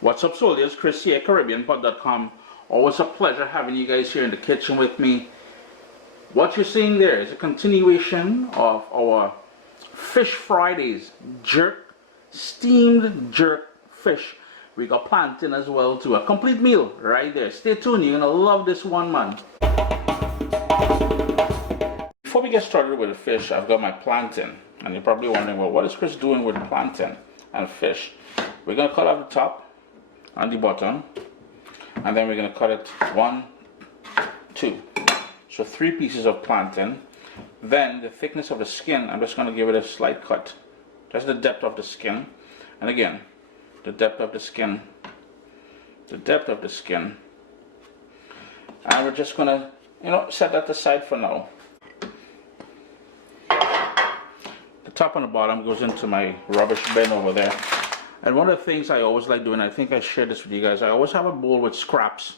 What's up, soldiers? Chris here, CaribbeanPot.com. Always a pleasure having you guys here in the kitchen with me. What you're seeing there is a continuation of our Fish Fridays steamed jerk fish. We got plantain as well too. A complete meal right there. Stay tuned, you're gonna love this one, man. Before we get started with the fish, I've got my plantain. And you're probably wondering, well, what is Chris doing with plantain and fish? We're gonna cut off the top and the bottom, and then we're going to cut it 1, 2, so 3 pieces of plantain. Then the thickness of the skin, I'm just going to give it a slight cut, just the depth of the skin, and again the depth of the skin, and we're just going to set that aside for now. The top and the bottom goes into my rubbish bin over there. And one of the things I always like doing, I think I shared this with you guys, I always have a bowl with scraps,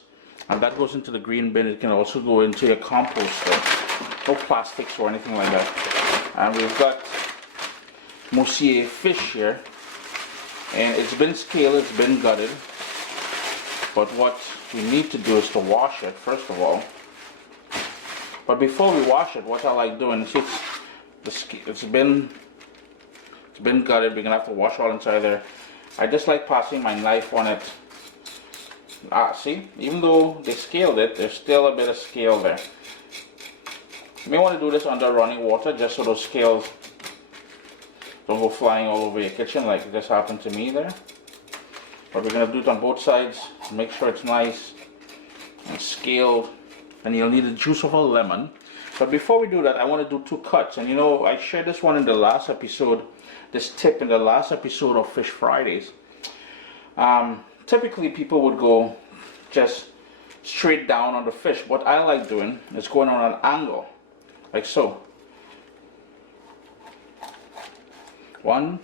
and that goes into the green bin. It can also go into your composter. No plastics or anything like that. And we've got Monsieur fish here, and it's been scaled, it's been gutted, but what we need to do is to wash it first of all. But before we wash it, what I like doing is it's been gutted. We're gonna have to wash all inside there. I just like passing my knife on it. See, even though they scaled it, there's still a bit of scale there. You may want to do this under running water just so those scales don't go flying all over your kitchen like this happened to me there. But we're going to do it on both sides. Make sure it's nice and scaled. And you'll need the juice of a lemon. But before we do that, I want to do 2 cuts. And I shared this one in the last episode, this tip in the last episode of Fish Fridays. Typically people would go just straight down on the fish. What I like doing is going on an angle, like so. 1,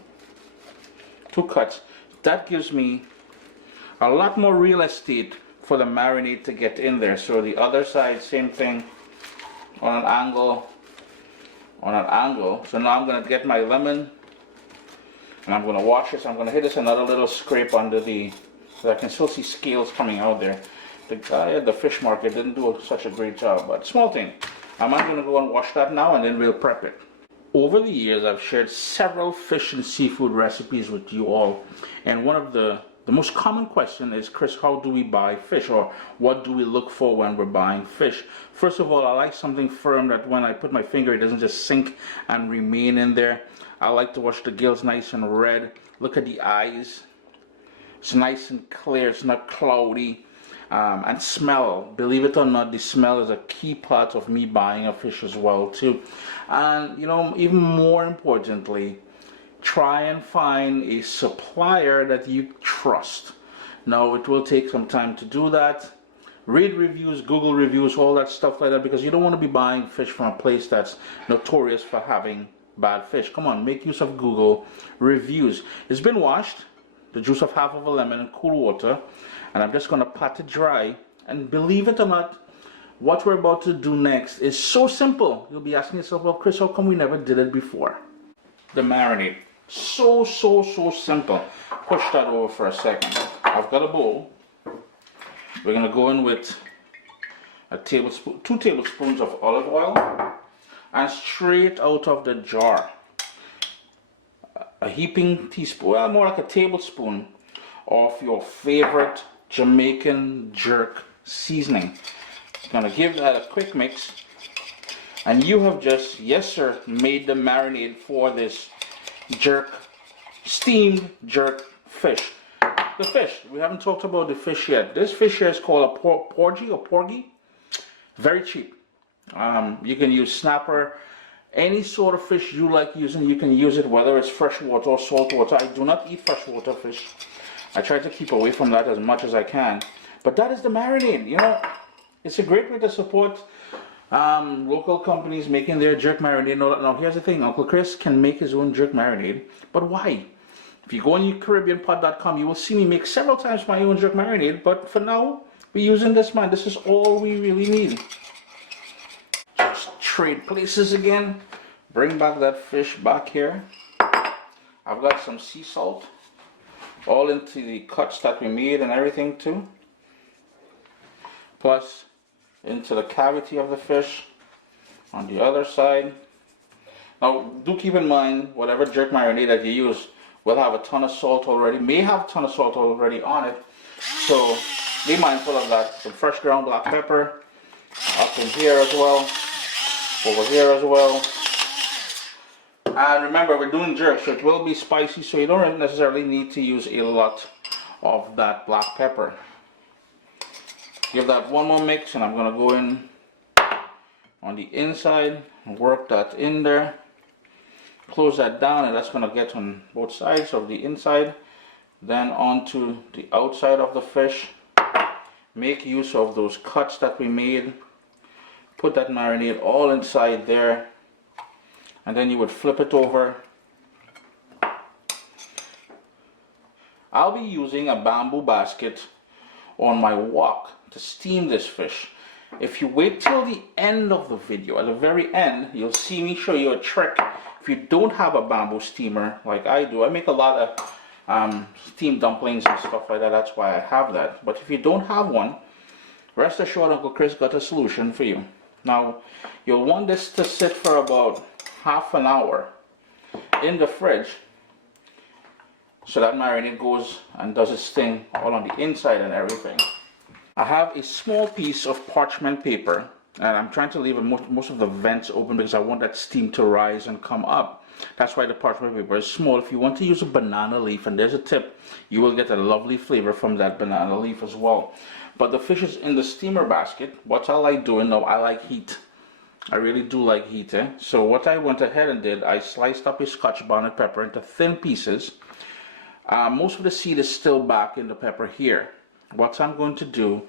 2 cuts. That gives me a lot more real estate for the marinade to get in there. So the other side, same thing, on an angle, So now I'm going to get my lemon, and I'm going to wash this. I'm going to hit this another little scrape under so I can still see scales coming out there. The guy at the fish market didn't do such a great job, but small thing. I'm going to go and wash that now, and then we'll prep it. Over the years, I've shared several fish and seafood recipes with you all, and one of the most common question is, Chris, how do we buy fish, or what do we look for when we're buying fish? First of all, I like something firm that when I put my finger, it doesn't just sink and remain in there. I like to watch the gills nice and red. Look at the eyes. It's nice and clear. It's not cloudy. And smell. Believe it or not, the smell is a key part of me buying a fish as well too. And even more importantly, try and find a supplier that you trust. Now, it will take some time to do that. Read reviews, Google reviews, all that stuff like that, because you don't want to be buying fish from a place that's notorious for having bad fish. Come on, make use of Google reviews. It's been washed, the juice of half of a lemon in cool water, and I'm just going to pat it dry. And believe it or not, what we're about to do next is so simple. You'll be asking yourself, well, Chris, how come we never did it before? The marinade. So simple. Push that over for a second. I've got a bowl. We're going to go in with a tablespoon, 2 tablespoons of olive oil, and straight out of the jar, a heaping teaspoon, well, more like a tablespoon of your favorite Jamaican jerk seasoning. Going to give that a quick mix, and you have just, yes sir, made the marinade for this steamed jerk fish. The fish, we haven't talked about the fish yet. This fish here is called a porgy. Very cheap. You can use snapper, any sort of fish you like using. You can use it whether it's freshwater or saltwater. I do not eat freshwater fish. I try to keep away from that as much as I can. But that is the marinade. It's a great way to support local companies making their jerk marinade. Now here's the thing, Uncle Chris can make his own jerk marinade, but why? If you go on CaribbeanPot.com, you will see me make several times my own jerk marinade, but for now, we're using this, man. This is all we really need. Just trade places again. Bring back that fish back here. I've got some sea salt. all into the cuts that we made and everything too. Plus into the cavity of the fish on the other side. Now do keep in mind, whatever jerk marinade that you use will have a ton of salt already, may have a ton of salt already on it. So be mindful of that. Some fresh ground black pepper up in here as well, over here as well. And remember, we're doing jerk, so it will be spicy, so you don't necessarily need to use a lot of that black pepper. Give that one more mix, and I'm going to go in on the inside and work that in there. Close that down, and that's going to get on both sides of the inside. Then onto the outside of the fish. Make use of those cuts that we made. Put that marinade all inside there. And then you would flip it over. I'll be using a bamboo basket on my wok to steam this fish. If you wait till the end of the video, at the very end, you'll see me show you a trick. If you don't have a bamboo steamer like I do, I make a lot of steamed dumplings and stuff like that. That's why I have that. But if you don't have one, rest assured Uncle Chris got a solution for you. Now, you'll want this to sit for about half an hour in the fridge, so that marinade goes and does its thing all on the inside and everything. I have a small piece of parchment paper, and I'm trying to leave most of the vents open because I want that steam to rise and come up. That's why the parchment paper is small. If you want to use a banana leaf, and there's a tip, you will get a lovely flavor from that banana leaf as well. But the fish is in the steamer basket. What I like doing now, I like heat. I really do like heat. So what I went ahead and did, I sliced up a scotch bonnet pepper into thin pieces. Most of the seed is still back in the pepper here. What I'm going to do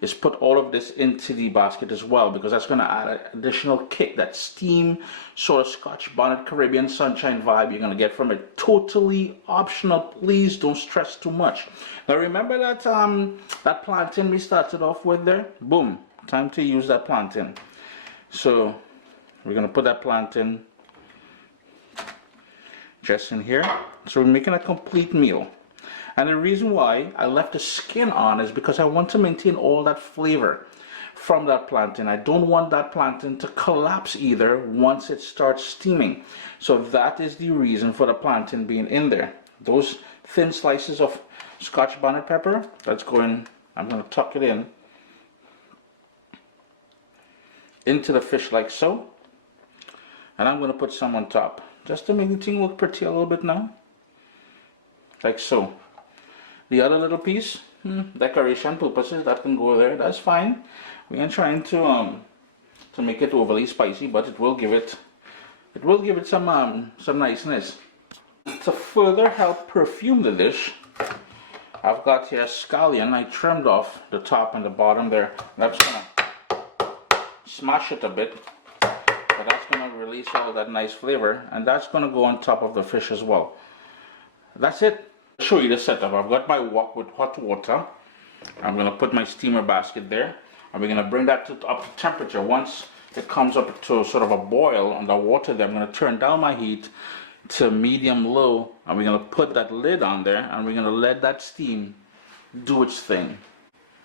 is put all of this into the basket as well, because that's going to add an additional kick, that steam sort of scotch bonnet Caribbean sunshine vibe you're going to get from it. Totally optional. Please don't stress too much. Now remember that that plantain we started off with there? Boom, time to use that plantain. So we're going to put that plantain just in here. So we're making a complete meal. And the reason why I left the skin on is because I want to maintain all that flavor from that plantain. I don't want that plantain to collapse either once it starts steaming. So that is the reason for the plantain being in there. Those thin slices of scotch bonnet pepper, that's going, I'm going to tuck it in into the fish like so. And I'm going to put some on top just to make the thing look pretty a little bit now. Like so. The other little piece, decoration purposes, that can go there. That's fine. We ain't trying to make it overly spicy, but it will give it some niceness. To further help perfume the dish, I've got here scallion. I trimmed off the top and the bottom there. That's gonna smash it a bit, but that's gonna release all that nice flavor, and that's gonna go on top of the fish as well. That's it. I'll show you the setup. I've got my wok with hot water. I'm going to put my steamer basket there, and we're going to bring that up to temperature. Once it comes up to sort of a boil on the water there, I'm going to turn down my heat to medium low, and we're going to put that lid on there, and we're going to let that steam do its thing.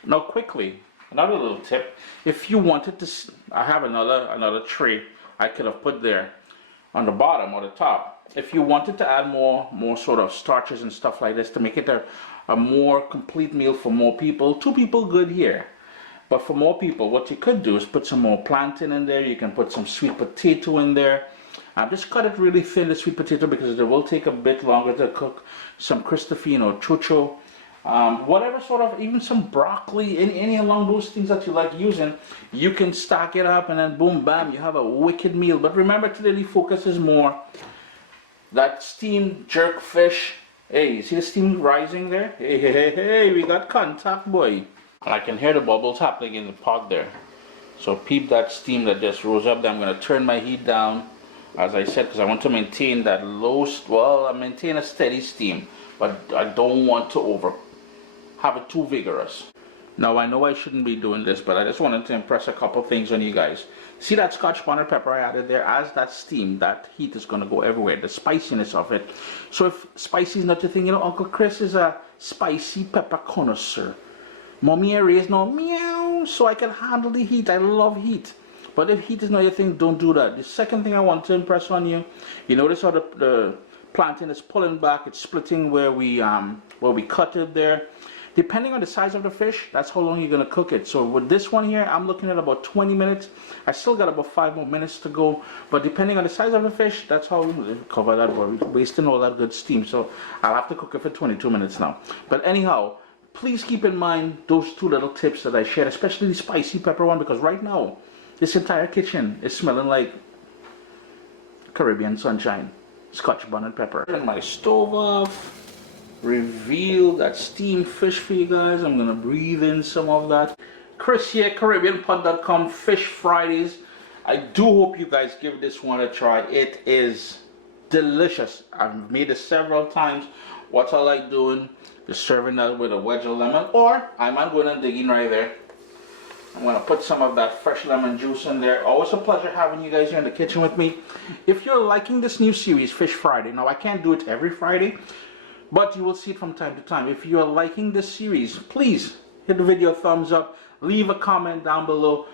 Now quickly, another little tip. If you wanted to, I have another tray I could have put there on the bottom or the top. If you wanted to add more sort of starches and stuff like this to make it a more complete meal for more people, 2 people good here. But for more people, what you could do is put some more plantain in there. You can put some sweet potato in there. Just cut it really thin, the sweet potato, because it will take a bit longer to cook. Some Christophine or chocho. Whatever sort of, even some broccoli, any along those things that you like using, you can stack it up and then boom, bam, you have a wicked meal. But remember, today the focus is more that steamed jerk fish. Hey, you see the steam rising there? Hey, hey, hey, hey, we got contact, boy. I can hear the bubbles happening in the pot there. So peep that steam that just rose up there. I'm going to turn my heat down, as I said, because I want to maintain that low, well, I maintain a steady steam, but I don't want to have it too vigorous. Now I know I shouldn't be doing this, but I just wanted to impress a couple things on you guys. See that scotch bonnet pepper I added there? As that steam, that heat is going to go everywhere. The spiciness of it. So if spicy is not your thing, you know, Uncle Chris is a spicy pepper connoisseur. Mommy raised no meow, so I can handle the heat. I love heat. But if heat is not your thing, don't do that. The second thing I want to impress on you, you notice how the plantain is pulling back, it's splitting where we cut it there. Depending on the size of the fish, that's how long you're going to cook it. So with this one here, I'm looking at about 20 minutes. I still got about 5 more minutes to go. But depending on the size of the fish, that's how we cover that. We're wasting all that good steam. So I'll have to cook it for 22 minutes now. But anyhow, please keep in mind those 2 little tips that I shared, especially the spicy pepper one, because right now, this entire kitchen is smelling like Caribbean sunshine. Scotch bonnet pepper. Turn my stove off. Reveal that steamed fish for you guys. I'm gonna breathe in some of that. Chris here, CaribbeanPod.com, Fish Fridays. I do hope you guys give this one a try. It is delicious. I've made it several times. What I like doing is serving that with a wedge of lemon, or I'm going to dig in right there. I'm going to put some of that fresh lemon juice in there. Always a pleasure having you guys here in the kitchen with me. If you're liking this new series, Fish Friday, now I can't do it every Friday, but you will see it from time to time. If you are liking this series, please hit the video a thumbs up, leave a comment down below,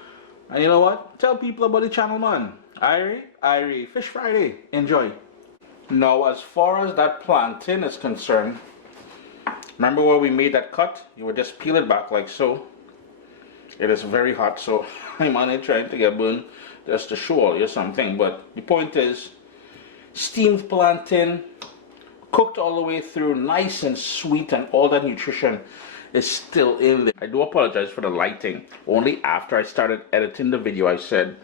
and you know what? Tell people about the channel, man. Irie, Fish Friday. Enjoy. Now, as far as that plantain is concerned, remember where we made that cut? You would just peel it back like so. It is very hot, so I'm on it trying to get burned just to show all you something. But the point is, steamed plantain, cooked all the way through, nice and sweet, and all that nutrition is still in there. I do apologize for the lighting. Only after I started editing the video, I said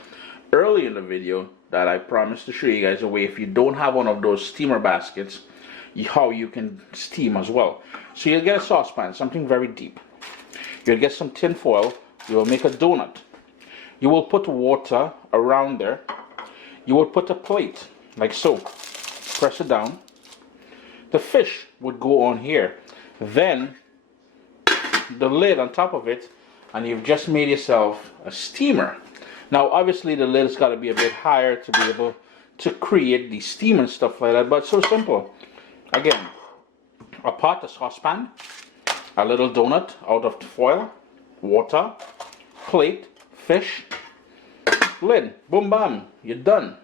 early in the video that I promised to show you guys a way, if you don't have one of those steamer baskets, how you can steam as well. So you'll get a saucepan, something very deep. You'll get some tin foil. You will make a donut. You will put water around there. You will put a plate like so. Press it down. The fish would go on here. Then the lid on top of it, and you've just made yourself a steamer. Now obviously the lid's got to be a bit higher to be able to create the steam and stuff like that, but so simple. Again, a pot, a saucepan, a little donut out of foil, water, plate, fish, lid, boom bam, you're done.